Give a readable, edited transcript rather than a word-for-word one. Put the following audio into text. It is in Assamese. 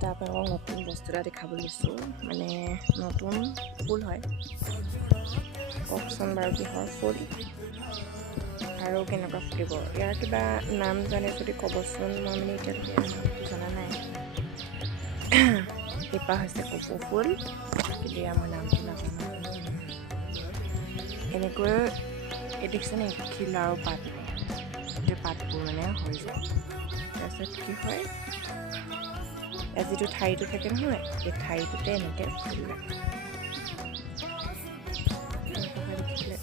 তাৰপৰ নতুন বস্তুটা দেখাব লৈছোঁ মানে নতুন ফুল হয় কওকচোন বাৰু কিহৰ ফুল আৰু কেনেকুৱা ফুলিব ইয়াৰ কিবা নাম জানে যদি ক'বচোন মই মানে এতিয়ালৈকে নামটো জনা নাই এপাহ হৈছে কপৌ ফুল কিন্তু ইয়াৰ মই নামটো নাজানো এনেকৈ এই দেখিছেনে শিলা আৰু পাত গোটেই পাতবোৰ মানে হৈ যায় তাৰপিছত কি হয় যিটো ঠাৰিটো থাকে নহয় এই ঠাৰিটোতে এনেকৈ ফুল লাগে দেখিলে